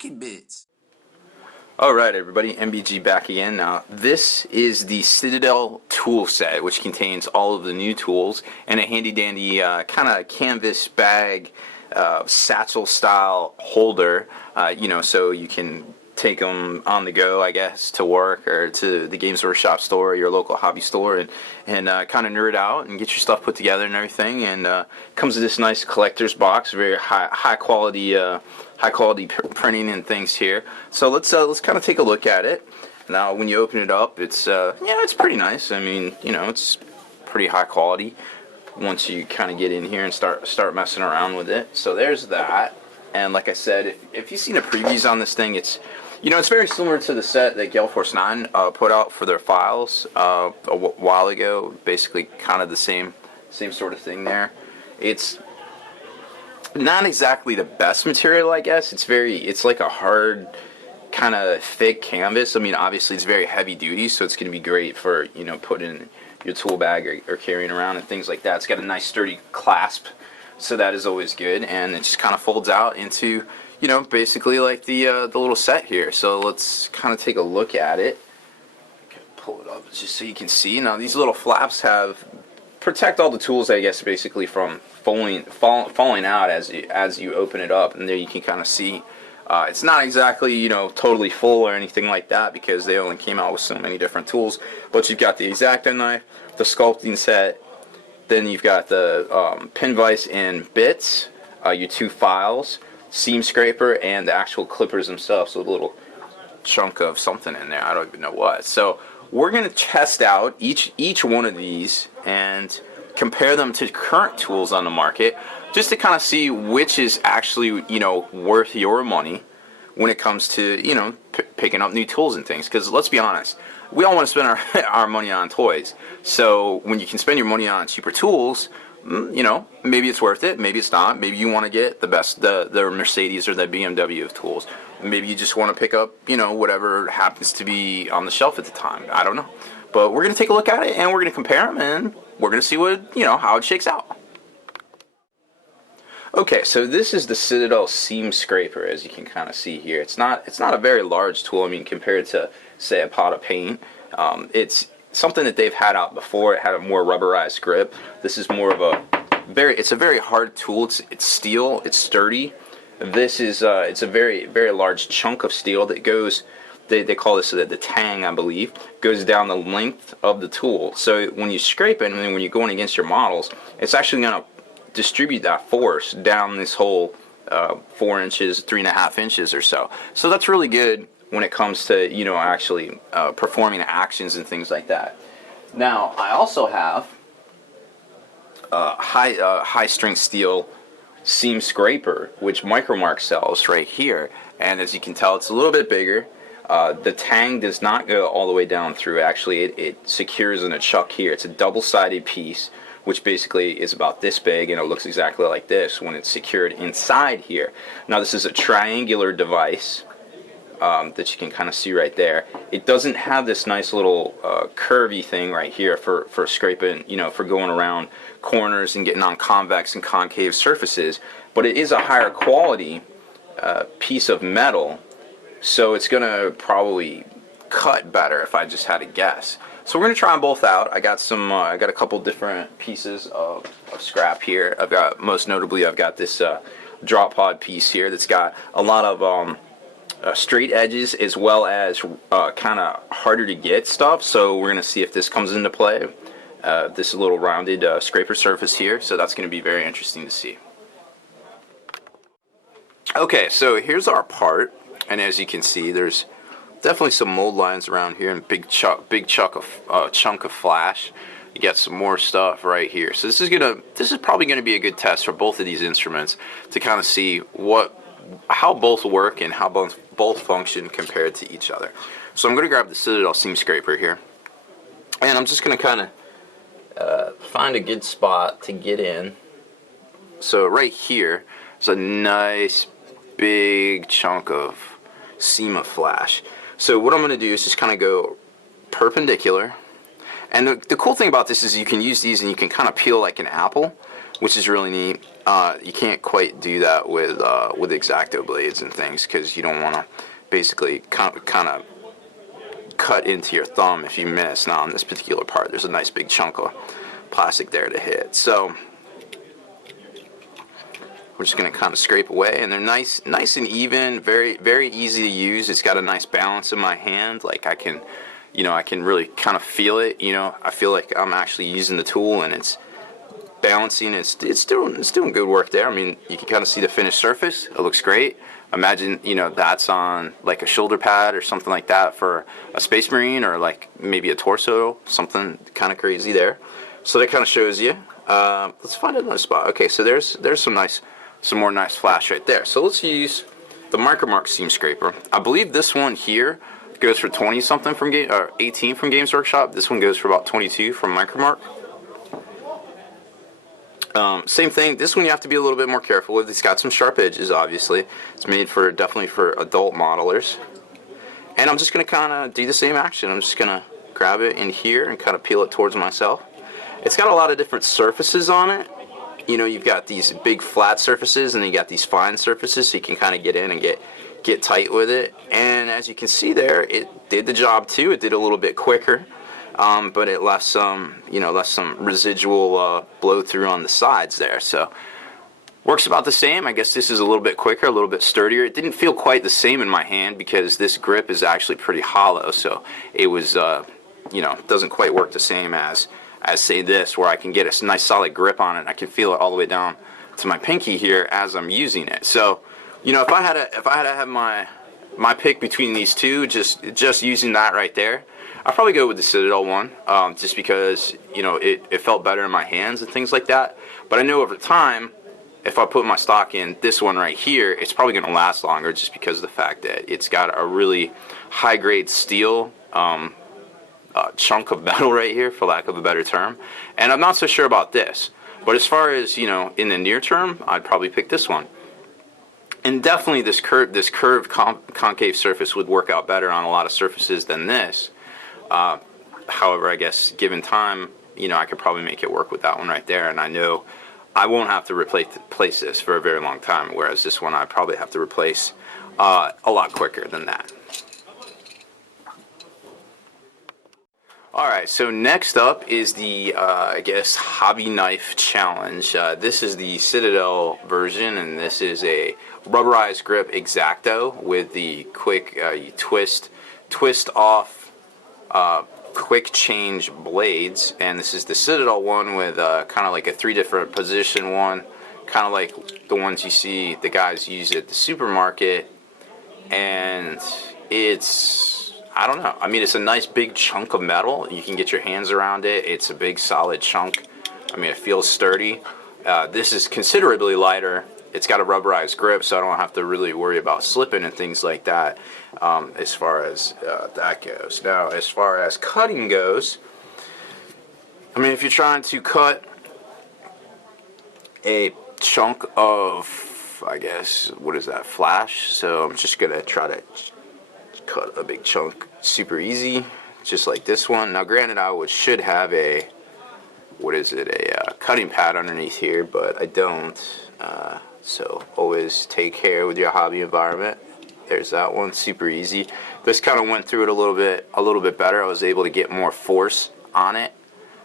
rocket bits. Alright everybody, MBG back again. Now this is the Citadel tool set, which contains all of the new tools and a handy dandy kind of canvas bag, satchel style holder, so you can take them on the go, I guess, to work or to the Games Workshop store or your local hobby store and kind of nerd out and get your stuff put together and everything. And comes with this nice collector's box, very high quality printing and things here. So let's kind of take a look at it. Now when you open it up, it's it's pretty nice. I mean, it's pretty high quality once you kind of get in here and start messing around with it. So there's that. And like I said, if you've seen the previews on this thing, it's very similar to the set that Gale Force 9 put out for their files a while ago. Basically, kind of the same sort of thing there. It's not exactly the best material, I guess. It's like a hard, kind of thick canvas. I mean, obviously it's very heavy duty, so it's going to be great for putting in your tool bag or carrying around and things like that. It's got a nice sturdy clasp, so that is always good, and it just kind of folds out into basically like the little set here. So let's kind of take a look at it. Pull it up just so you can see. Now these little flaps protect all the tools, I guess, basically from falling out as you open it up, and there you can kind of see it's not exactly totally full or anything like that, because they only came out with so many different tools. But you've got the X-Acto knife, the sculpting set, then you've got the pin vise and bits, your two files, seam scraper, and the actual clippers themselves. So a little chunk of something in there, I don't even know what. So we're going to test out each one of these and compare them to current tools on the market, just to kind of see which is actually worth your money when it comes to picking up new tools and things. Because let's be honest, we all want to spend our money on toys. So when you can spend your money on cheaper tools, maybe it's worth it, maybe it's not. Maybe you want to get the best, the Mercedes or the BMW of tools. Maybe you just want to pick up, whatever happens to be on the shelf at the time. I don't know. But we're going to take a look at it, and we're going to compare them, and we're going to see how it shakes out. Okay, so this is the Citadel seam scraper, as you can kind of see here. It's not a very large tool. I mean, compared to, say, a pot of paint. It's something that they've had out before. It had a more rubberized grip. This is more of it's a very hard tool. It's steel. It's sturdy. This is it's a very, very large chunk of steel that goes, they call this the tang, I believe, goes down the length of the tool. So when you scrape it, and then when you're going against your models, it's actually going to distribute that force down this whole 4 inches, 3.5 inches or so. So that's really good when it comes to actually performing actions and things like that. Now I also have high strength steel seam scraper, which Micromark sells right here, and as you can tell, it's a little bit bigger. The tang does not go all the way down through. Actually, it secures in a chuck here. It's a double-sided piece, which basically is about this big, and it looks exactly like this when it's secured inside here. Now this is a triangular device that you can kind of see right there. It doesn't have this nice little curvy thing right here for scraping, for going around corners and getting on convex and concave surfaces, but it is a higher quality piece of metal, so it's gonna probably cut better if I just had to guess. So we're gonna try them both out. I got a couple different pieces of scrap here. Most notably, I've got this drop pod piece here that's got a lot of straight edges, as well as kind of harder to get stuff. So we're gonna see if this comes into play. This little rounded scraper surface here, so that's gonna be very interesting to see. Okay, so here's our part, and as you can see, there's definitely some mold lines around here, and big chunk of flash. You got some more stuff right here. So this is probably gonna be a good test for both of these instruments to kind of see how both work and how both function compared to each other. So I'm going to grab the Citadel seam scraper here, and I'm just going to kind of find a good spot to get in. So right here is a nice big chunk of seam of flash. So what I'm going to do is just kind of go perpendicular, and the cool thing about this is you can use these and you can kind of peel like an apple. which is really neat. You can't quite do that with X-Acto blades and things, because you don't want to basically kind of cut into your thumb if you miss. Now on this particular part, there's a nice big chunk of plastic there to hit. So we're just going to kind of scrape away, and they're nice and even, very easy to use. It's got a nice balance in my hand. Like I can really kind of feel it. I feel like I'm actually using the tool, and it's balancing. It's doing good work there. I mean, you can kind of see the finished surface. It looks great. Imagine, that's on like a shoulder pad or something like that for a Space Marine, or like maybe a torso, something kind of crazy there. So that kind of shows you. Let's find another spot. Okay, so there's some more nice flash right there. So let's use the Micromark seam scraper. I believe this one here goes for 20 something from 18 from Games Workshop. This one goes for about 22 from Micromark. Same thing. This one you have to be a little bit more careful with. It's got some sharp edges, obviously. It's made definitely for adult modelers. And I'm just going to kind of do the same action. I'm just going to grab it in here and kind of peel it towards myself. It's got a lot of different surfaces on it. You've got these big flat surfaces, and then you got these fine surfaces, so you can kind of get in and get tight with it. And as you can see there, it did the job too. It did a little bit quicker, but it left some residual blow through on the sides there. So works about the same. I guess this is a little bit quicker, a little bit sturdier. It didn't feel quite the same in my hand because this grip is actually pretty hollow, so it was doesn't quite work the same as say this, where I can get a nice solid grip on it. I can feel it all the way down to my pinky here as I'm using it. So, if I had to have my pick between these two, just using that right there, I'd probably go with the Citadel one, just because it felt better in my hands and things like that. But I know over time, if I put my stock in this one right here, it's probably going to last longer, just because of the fact that it's got a really high grade steel chunk of metal right here, for lack of a better term. And I'm not so sure about this, but as far as in the near term, I'd probably pick this one. And definitely this curved concave surface would work out better on a lot of surfaces than this. However, I guess given time, I could probably make it work with that one right there, and I know I won't have to replace this for a very long time, whereas this one I probably have to replace a lot quicker than that. Alright, so next up is the, I guess, Hobby Knife Challenge. This is the Citadel version, and this is a rubberized grip X-Acto with the quick you twist off quick change blades. And this is the Citadel one with kind of like a 3 different position one, kind of like the ones you see the guys use at the supermarket. And I don't know. I mean, it's a nice big chunk of metal. You can get your hands around it. It's a big solid chunk. I mean, it feels sturdy. This is considerably lighter. It's got a rubberized grip, so I don't have to really worry about slipping and things like that, as far as that goes. Now, as far as cutting goes, I mean, if you're trying to cut a chunk of, I guess, what is that, flash? So I'm just going to try to cut a big chunk super easy, just like this one. Now granted, I should have a cutting pad underneath here, but I don't, so always take care with your hobby environment. There's that one, super easy. This kind of went through it a little bit better. I was able to get more force on it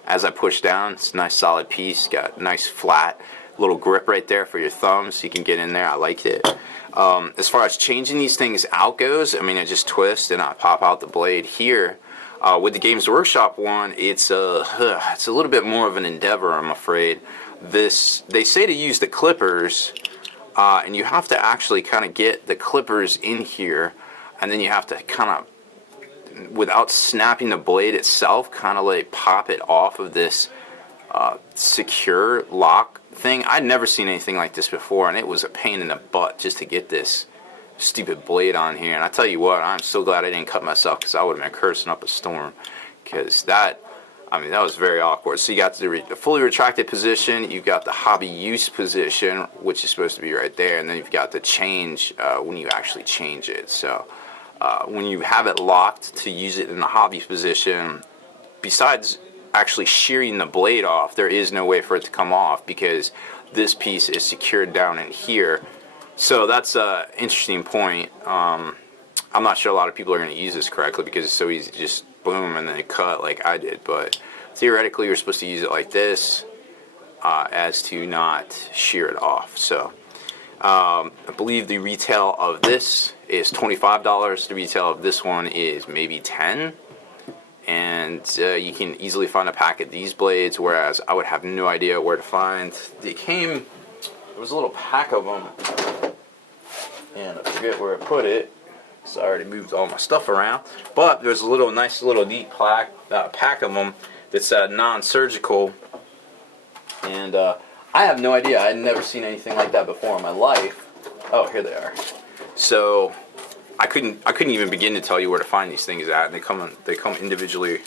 as I pushed down. It's a nice solid piece, got nice flat little grip right there for your thumb, so you can get in there. I like it. As far as changing these things out goes, I mean, I just twist and I pop out the blade here. With the Games Workshop one, it's a little bit more of an endeavor, I'm afraid. They say to use the clippers, and you have to actually kind of get the clippers in here, and then you have to kind of, without snapping the blade itself, kind of like pop it off of this secure lock thing. I'd never seen anything like this before, and it was a pain in the butt just to get this stupid blade on here. And I tell you what, I'm so glad I didn't cut myself, because I would have been cursing up a storm, because that was very awkward. So you got the fully retracted position, you've got the hobby use position, which is supposed to be right there, and then you've got the change when you actually change it. So when you have it locked to use it in the hobby position, besides actually shearing the blade off, there is no way for it to come off, because this piece is secured down in here. So that's an interesting point. I'm not sure a lot of people are going to use this correctly because it's so easy to just boom and then cut like I did, but theoretically you're supposed to use it like this as to not shear it off. So I believe the retail of this is $25. The retail of this one is maybe $10. And you can easily find a pack of these blades, whereas I would have no idea where to find. There was a little pack of them, and I forget where I put it, so I already moved all my stuff around. But there's a nice little neat pack of them that's non-surgical, and I have no idea. I had never seen anything like that before in my life. Oh, here they are. So I couldn't even begin to tell you where to find these things at, and they come individually,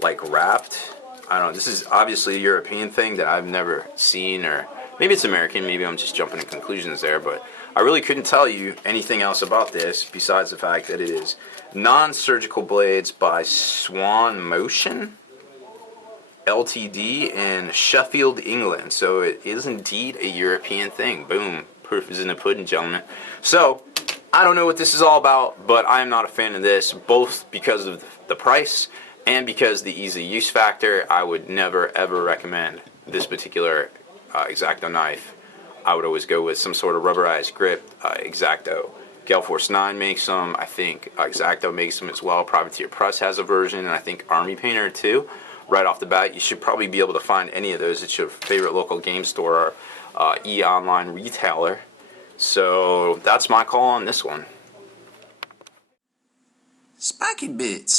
like wrapped. I don't know. This is obviously a European thing that I've never seen, or maybe it's American. Maybe I'm just jumping to conclusions there, but I really couldn't tell you anything else about this besides the fact that it is non-surgical blades by Swan Motion Ltd. In Sheffield, England. So it is indeed a European thing. Boom. Proof is in the pudding, gentlemen. So I don't know what this is all about, but I'm not a fan of this, both because of the price and because the easy use factor. I would never ever recommend this particular X-Acto knife. I would always go with some sort of rubberized grip. X-Acto, Gale Force 9 makes them. I think X-Acto makes them as well. Privateer Press has a version, and I think Army Painter too. Right off the bat, you should probably be able to find any of those at your favorite local game store or e-online retailer. So that's my call on this one. Spiky Bits.